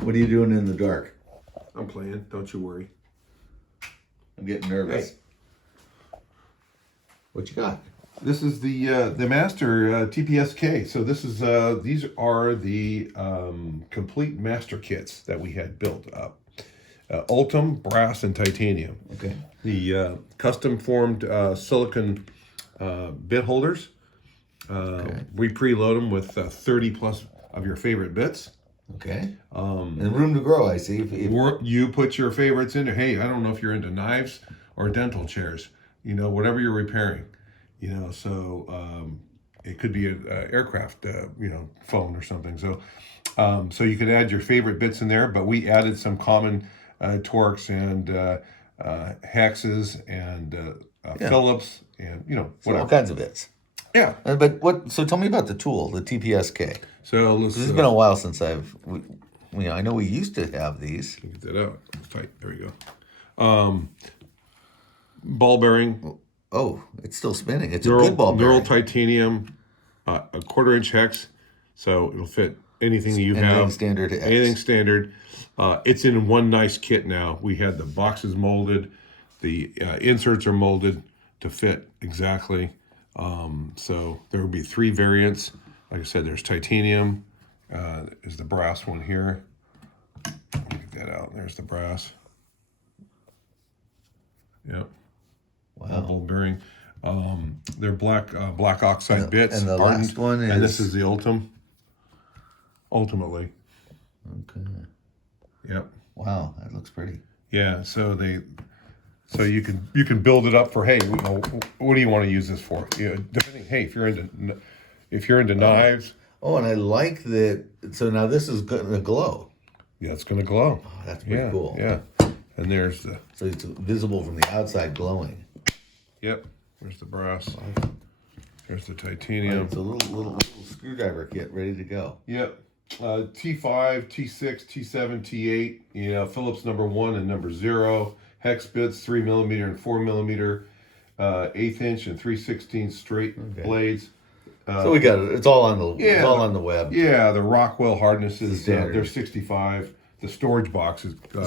What are you doing in the dark? I'm playing. Don't you worry. I'm getting nervous. Hey. What you got? This is the master TPSK. So this is these are the complete master kits that we had built up. Ultem, brass, and titanium. Okay. The custom formed silicon bit holders. Okay. We preload them with 30 plus of your favorite bits. Okay. And room to grow, I see. Or you put your favorites in there. Hey, I don't know if you're into knives or dental chairs. You know, whatever you're repairing. You know, so it could be an aircraft, phone or something. So, so you could add your favorite bits in there. But we added some common Torx and hexes and Phillips and whatever. All kinds of bits. Yeah. So tell me about the tool, the TPSK. So let's. This has been a while since I know we used to have these. Get that out. Tight. There you go. Ball bearing. Oh, it's still spinning. It's a good ball bearing. Neural titanium, a 1/4-inch hex, so it'll fit anything that you have. Anything standard hex. Anything standard. It's in one nice kit now. We had the boxes molded, the inserts are molded to fit exactly. So there will be 3 variants. Like I said, there's titanium. Is the brass one here. Let me get that out. There's the brass. Yep. Wow. Ball bearing. They're black oxide bits. And the last one is. And this is the Ultem. Ultimately. Okay. Yep. Wow, that looks pretty. Yeah. So you can build it up for, hey, what do you want to use this for? Depending. Hey, if you're into knives. Oh, and I like that. So now this is going to glow. Yeah, it's going to glow. Oh, that's pretty cool. Yeah. And there's the. So it's visible from the outside, glowing. Yep. There's the brass. There's the titanium. It's a little screwdriver kit ready to go. Yep. T5, T6, T7, T8. Phillips number 1 and number 0. Hex bits 3mm and 4mm. 1/8 inch and 3/16 straight blades. So we got it. It's all on the web. Yeah, the Rockwell hardnesses. They're 65. The storage box is cool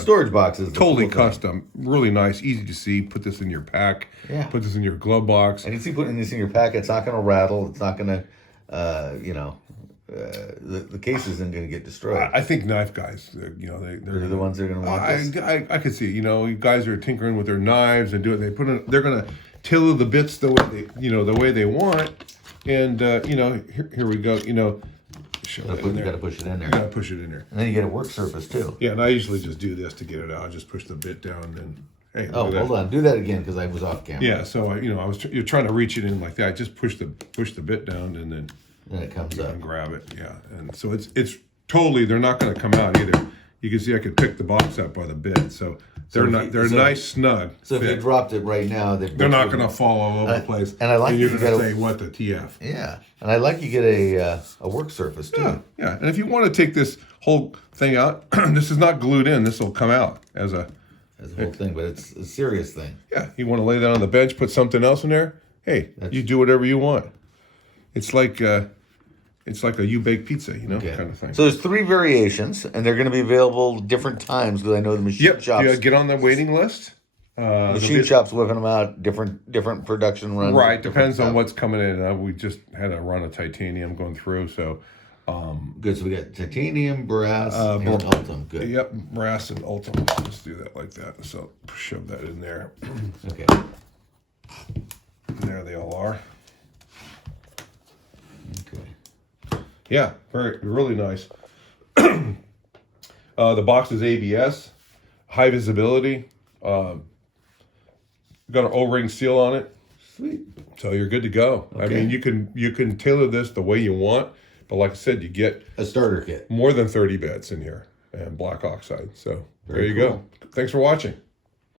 totally custom, really nice, easy to see. Put this in your pack. Yeah. Put this in your glove box. I can see putting this in your pack. It's not going to rattle. It's not going to, the case isn't going to get destroyed. I think knife guys, they're the ones that are going to want this. I could see, you guys are tinkering with their knives and doing. They're going to tailor the bits the way they want. And here we go. You got to push it in there. You got to push it in there. And then you get a work surface too. Yeah, and I usually just do this to get it out. I just push the bit down and hey. Oh, hold on. Do that again because I was off camera. Yeah, so you're trying to reach it in like that. Just push the bit down and then it comes up and grab it. Yeah, and so it's totally. They're not going to come out either. You can see I could pick the box up by the bit. So they're nice, snug. So fit. if you dropped it right now, they're not going to fall all over the place. And I like you're going to say what the TF. Yeah, and I like you get a work surface too. Yeah. And if you want to take this whole thing out, this is not glued in. This will come out as a whole thing, but it's a serious thing. Yeah, you want to lay that on the bench, put something else in there. Hey, you do whatever you want. It's like a you bake pizza, kind of thing. So there's 3 variations, and they're going to be available different times because I know the machine shops. Yeah, get on the waiting list. Machine shops whipping them out, different production runs. Right, depends on what's coming in. We just had a run of titanium going through, so. Good, so we got titanium, brass, and Ultem. Good. Yep, brass and Ultem. Let's do that like that. So shove that in there. Okay. And there they all are. Okay. Yeah, really nice. The box is ABS, high visibility. Got an O-ring seal on it. Sweet. So you're good to go. Okay. I mean, you can tailor this the way you want, but like I said, you get a starter kit. More than 30 bits in here and black oxide. So there you go. Thanks for watching.